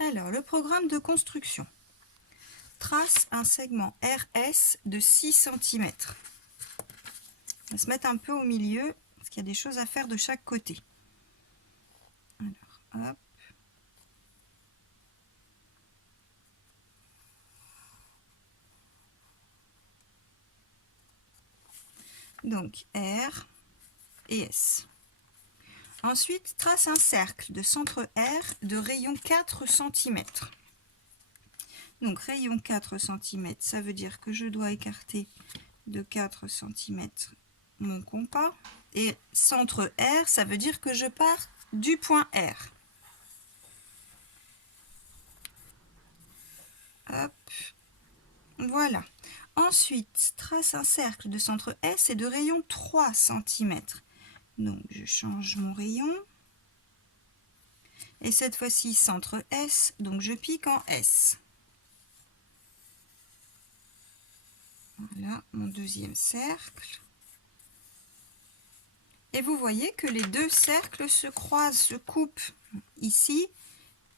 Alors, le programme de construction. Trace un segment RS de 6 cm. On va se mettre un peu au milieu, parce qu'il y a des choses à faire de chaque côté. Alors, hop. Donc, R et S. Ensuite, trace un cercle de centre R de rayon 4 cm. Donc, rayon 4 cm, ça veut dire que je dois écarter de 4 cm mon compas. Et centre R, ça veut dire que je pars du point R. Hop. Voilà. Ensuite, trace un cercle de centre S et de rayon 3 cm. Donc, je change mon rayon. Et cette fois-ci, centre S, donc je pique en S. Voilà mon deuxième cercle. Et vous voyez que les deux cercles se croisent, se coupent ici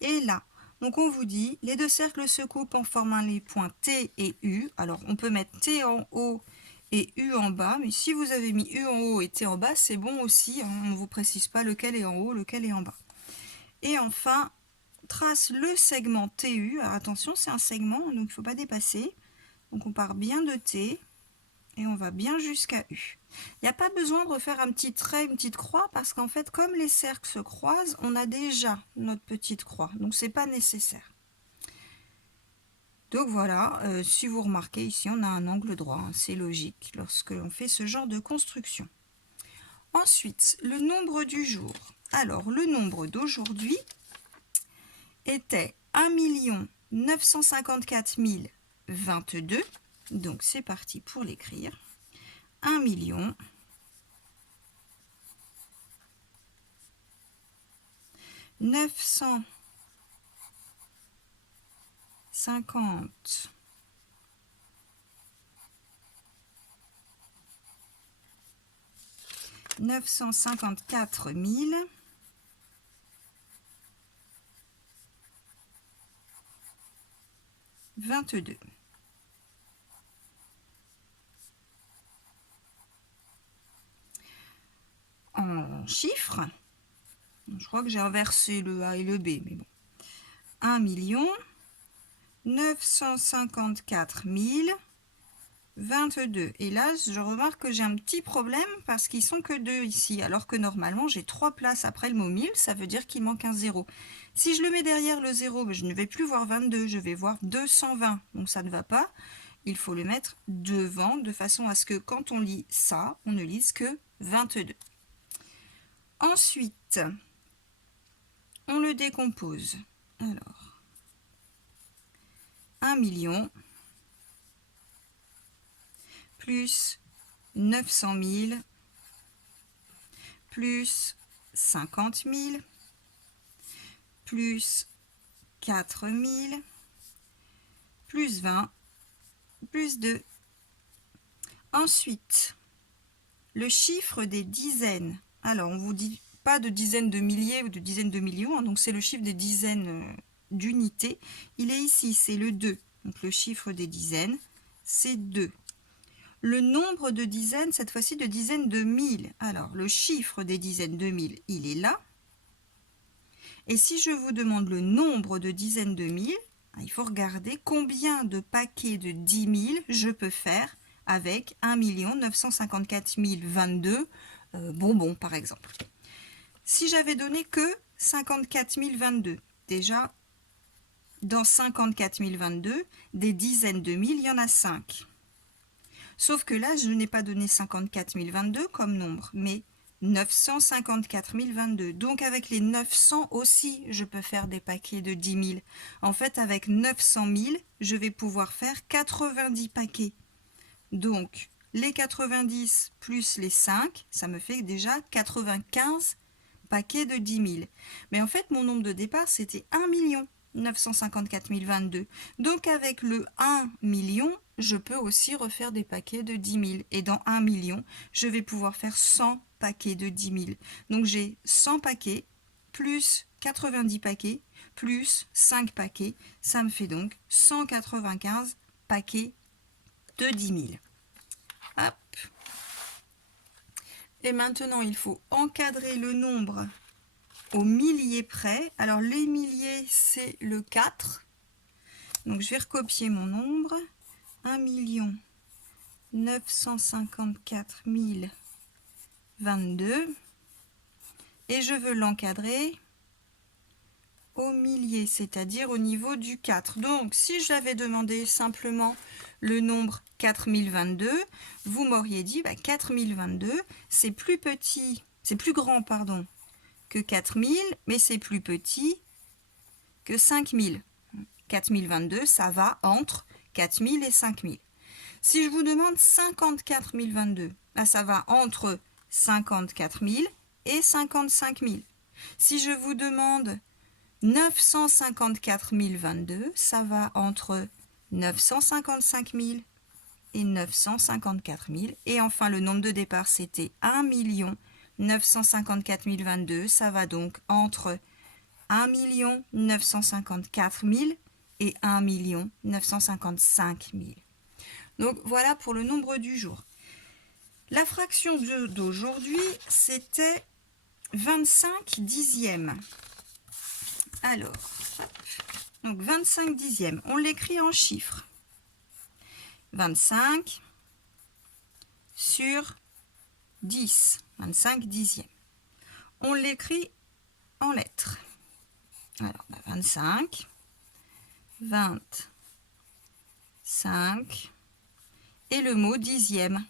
et là. Donc on vous dit, les deux cercles se coupent en formant les points T et U. Alors on peut mettre T en haut et U en bas, mais si vous avez mis U en haut et T en bas, c'est bon aussi, hein. On ne vous précise pas lequel est en haut, lequel est en bas. Et enfin, trace le segment TU. Alors attention, c'est un segment, donc il ne faut pas dépasser. Donc on part bien de T et on va bien jusqu'à U. Il n'y a pas besoin de refaire un petit trait, une petite croix, parce qu'en fait, comme les cercles se croisent, on a déjà notre petite croix. Donc c'est pas nécessaire. Donc voilà, si vous remarquez ici, on a un angle droit. Hein, c'est logique lorsque l'on fait ce genre de construction. Ensuite, le nombre du jour. Alors, le nombre d'aujourd'hui était 1 954 022. Donc, c'est parti pour l'écrire. 1 million 954 000 22. En chiffres, je crois que j'ai inversé le A et le B, mais bon. 1 954 022. Et là, je remarque que j'ai un petit problème parce qu'ils sont que 2 ici, alors que normalement j'ai 3 places après le mot 1000, ça veut dire qu'il manque un 0. Si je le mets derrière le 0, je ne vais plus voir 22, je vais voir 220, donc ça ne va pas. Il faut le mettre devant, de façon à ce que quand on lit ça, on ne lise que 22. Ensuite, on le décompose. Alors, 1 million plus 900 000 plus 50 000 plus 4 000 plus 20 plus 2. Ensuite, le chiffre des dizaines. Alors, on ne vous dit pas de dizaines de milliers ou de dizaines de millions, hein, donc c'est le chiffre des dizaines d'unités. Il est ici, c'est le 2. Donc le chiffre des dizaines, c'est 2. Le nombre de dizaines, cette fois-ci de dizaines de mille. Alors, le chiffre des dizaines de mille, il est là. Et si je vous demande le nombre de dizaines de mille, il faut regarder combien de paquets de 10 000 je peux faire avec 1 954 022 bonbons, par exemple. Si j'avais donné que 54 022, déjà, dans 54 022, des dizaines de mille, il y en a 5. Sauf que là, je n'ai pas donné 54 022 comme nombre, mais 954 022. Donc avec les 900 aussi, je peux faire des paquets de 10 000. En fait, avec 900 000, je vais pouvoir faire 90 paquets. Donc les 90 plus les 5, ça me fait déjà 95 paquets de 10 000. Mais en fait, mon nombre de départ, c'était 1 954 022. Donc avec le 1 million, je peux aussi refaire des paquets de 10 000. Et dans 1 million, je vais pouvoir faire 100 paquets de 10 000. Donc j'ai 100 paquets plus 90 paquets plus 5 paquets. Ça me fait donc 195 paquets de 10 000. Hop. Et maintenant, il faut encadrer le nombre au millier près. Alors, les milliers, c'est le 4. Donc, je vais recopier mon nombre. 1 954 022. Et je veux l'encadrer au millier, c'est-à-dire au niveau du 4. Donc, si j'avais demandé simplement le nombre 4022, vous m'auriez dit 4022, c'est plus petit, c'est plus grand, pardon, que 4000, mais c'est plus petit que 5000. 4022, ça va entre 4000 et 5000. Si je vous demande 54 022, là, ça va entre 54 000 et 55 000. Si je vous demande 954 022, ça va entre 955 000 et 954 000. Et enfin, le nombre de départ, c'était 1 954 022. Ça va donc entre 1 954 000 et 1 955 000. Donc, voilà pour le nombre du jour. La fraction d'aujourd'hui, c'était 25 dixièmes. Alors, donc 25 dixièmes, on l'écrit en chiffres. 25 sur 10, 25 dixièmes. On l'écrit en lettres. Alors, 25, 25, et le mot dixième.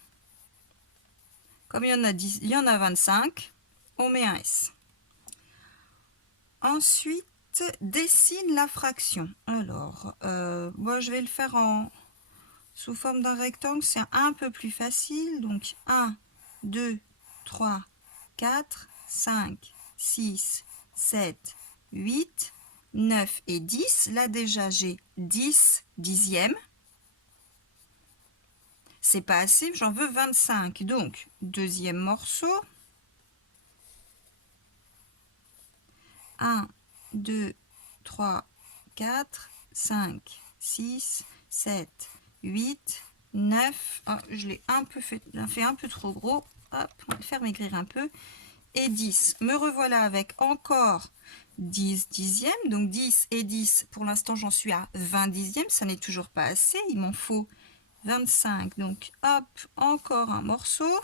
Comme il y en a 25, on met un S. Ensuite, dessine la fraction. Alors, moi je vais le faire sous forme d'un rectangle, c'est un peu plus facile. Donc 1, 2, 3, 4, 5, 6, 7, 8, 9 et 10. Là déjà j'ai 10 dixièmes. C'est pas assez, j'en veux 25. Donc, deuxième morceau. 1, 2, 3, 4, 5, 6, 7, 8, 9. Oh, je l'ai fait un peu trop gros. Hop, on va le faire maigrir un peu. Et 10. Me revoilà avec encore 10 dixièmes. Donc 10 et 10, pour l'instant j'en suis à 20 dixièmes. Ça n'est toujours pas assez. Il m'en faut 25. Donc hop, encore un morceau.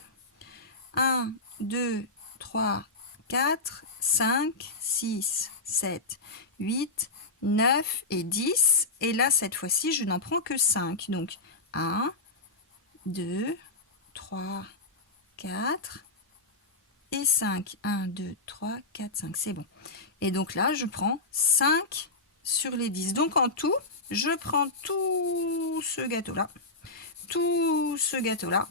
1, 2, 3, 4, 5, 6, 7, 8, 9 et 10. Et là, cette fois-ci, je n'en prends que 5. Donc 1, 2, 3, 4 et 5. 1, 2, 3, 4, 5. C'est bon. Et donc là, je prends 5 sur les 10. Donc en tout, je prends tout ce gâteau-là. Tout ce gâteau-là.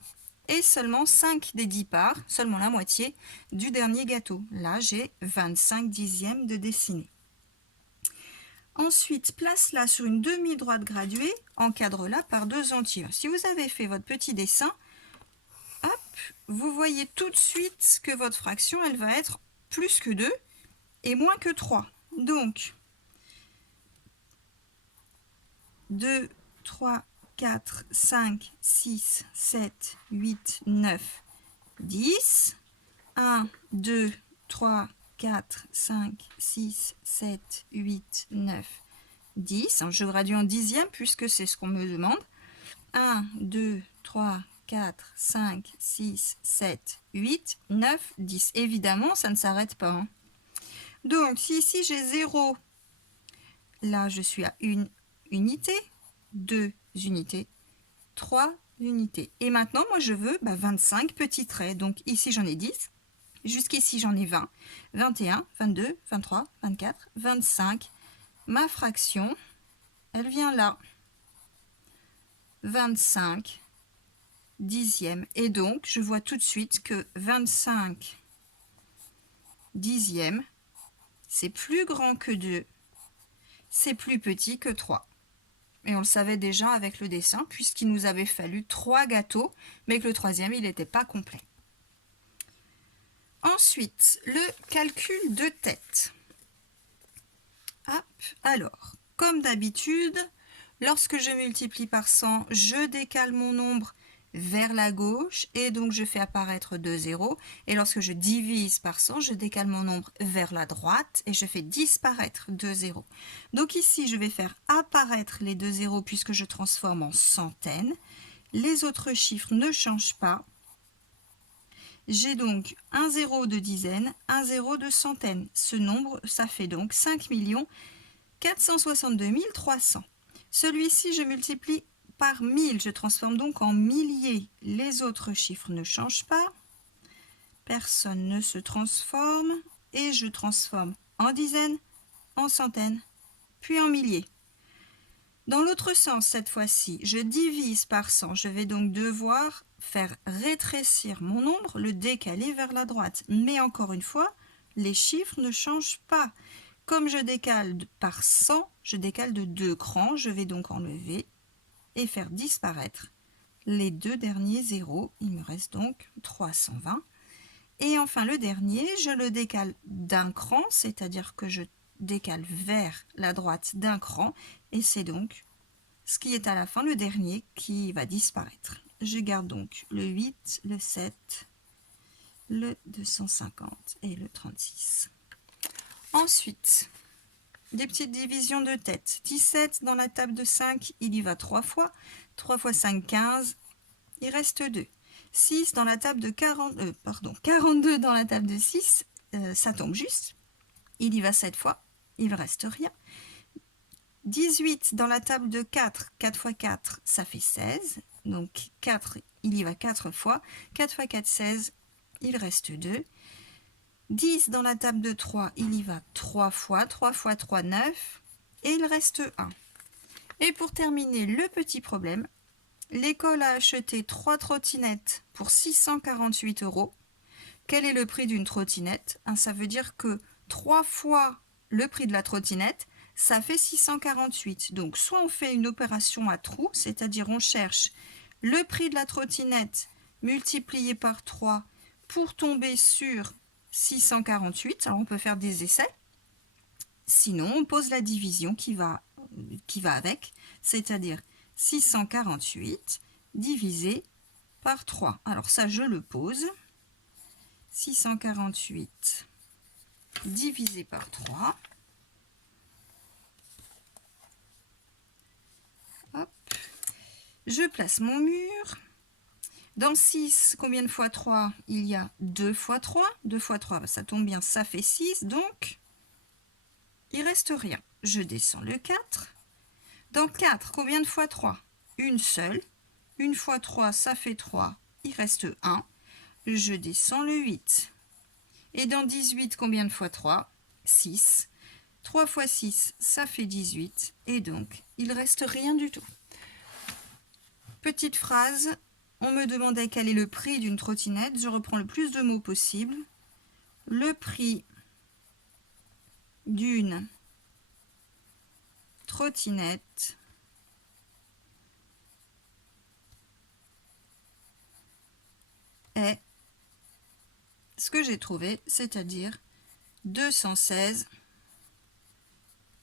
Et seulement 5 des 10 parts, seulement la moitié du dernier gâteau. Là, j'ai 25 dixièmes de dessiné. Ensuite, place-la sur une demi-droite graduée, encadre-la par 2 entiers. Si vous avez fait votre petit dessin, hop, vous voyez tout de suite que votre fraction, elle va être plus que 2 et moins que 3. Donc, 2, 3, 4, 5, 6, 7, 8, 9, 10. 1, 2, 3, 4, 5, 6, 7, 8, 9, 10. Je gradue en dixième puisque c'est ce qu'on me demande. 1, 2, 3, 4, 5, 6, 7, 8, 9, 10. Évidemment, ça ne s'arrête pas. Hein. Donc, si ici j'ai 0, là je suis à 1 unité, 2 unités, 3 unités. Et maintenant, moi je veux 25 petits traits. Donc ici j'en ai 10. Jusqu'ici, j'en ai 20, 21, 22, 23, 24, 25. Ma fraction, elle vient là. 25 dixièmes. Et donc, je vois tout de suite que 25 dixièmes, c'est plus grand que 2, c'est plus petit que 3. Et on le savait déjà avec le dessin, puisqu'il nous avait fallu 3 gâteaux, mais que le troisième, il n'était pas complet. Ensuite, le calcul de tête. Hop. Alors, comme d'habitude, lorsque je multiplie par 100, je décale mon nombre vers la gauche et donc je fais apparaître 2 zéros. Et lorsque je divise par 100, je décale mon nombre vers la droite et je fais disparaître 2 zéros. Donc ici, je vais faire apparaître les 2 zéros puisque je transforme en centaines. Les autres chiffres ne changent pas. J'ai donc un zéro de dizaine, un zéro de centaine. Ce nombre, ça fait donc 5 462 300. Celui-ci, je multiplie par 1000. Je transforme donc en milliers. Les autres chiffres ne changent pas. Personne ne se transforme. Et je transforme en dizaines, en centaines, puis en milliers. Dans l'autre sens, cette fois-ci, je divise par 100. Je vais donc devoir faire rétrécir mon nombre, le décaler vers la droite. Mais encore une fois, les chiffres ne changent pas. Comme je décale par 100, je décale de 2 crans. Je vais donc enlever et faire disparaître les 2 derniers zéros. Il me reste donc 320. Et enfin, le dernier, je le décale d'un cran, c'est-à-dire que je décale vers la droite d'un cran. Et c'est donc ce qui est à la fin, le dernier, qui va disparaître. Je garde donc le 8, le 7, le 250 et le 36. Ensuite, des petites divisions de tête. 17 dans la table de 5, il y va 3 fois. 3 fois 5, 15. Il reste 2. 6 dans la table de 42 dans la table de 6, ça tombe juste. Il y va 7 fois. Il ne reste rien. 18 dans la table de 4, 4 fois 4, ça fait 16. Donc 4, il y va 4 fois. 4 fois 4, 16, il reste 2. 10 dans la table de 3, il y va 3 fois. 3 fois 3, 9. Et il reste 1. Et pour terminer le petit problème, l'école a acheté 3 trottinettes pour 648 €. Quel est le prix d'une trottinette? Ça veut dire que 3 fois le prix de la trottinette, ça fait 648. Donc, soit on fait une opération à trous, c'est-à-dire on cherche le prix de la trottinette multiplié par 3 pour tomber sur 648. Alors, on peut faire des essais. Sinon, on pose la division qui va avec, c'est-à-dire 648 divisé par 3. Alors ça, je le pose. 648 divisé par 3. Hop. Je place mon mur. Dans 6, combien de fois 3? Il y a 2 fois 3. 2 fois 3, ça tombe bien, ça fait 6. Donc, il reste rien. Je descends le 4. Dans 4, combien de fois 3? Une seule. 1 fois 3, ça fait 3. Il reste 1. Je descends le 8. Et dans 18, combien de fois 3? 6. 3 fois 6, ça fait 18. Et donc, il reste rien du tout. Petite phrase. On me demandait quel est le prix d'une trottinette. Je reprends le plus de mots possible. Le prix d'une trottinette est ce que j'ai trouvé, c'est-à-dire 216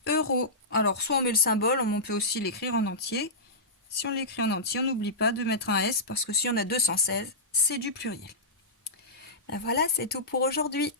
€. Alors, soit on met le symbole, on peut aussi l'écrire en entier. Si on l'écrit en entier, on n'oublie pas de mettre un S parce que si on a 216, c'est du pluriel. Ben voilà, c'est tout pour aujourd'hui.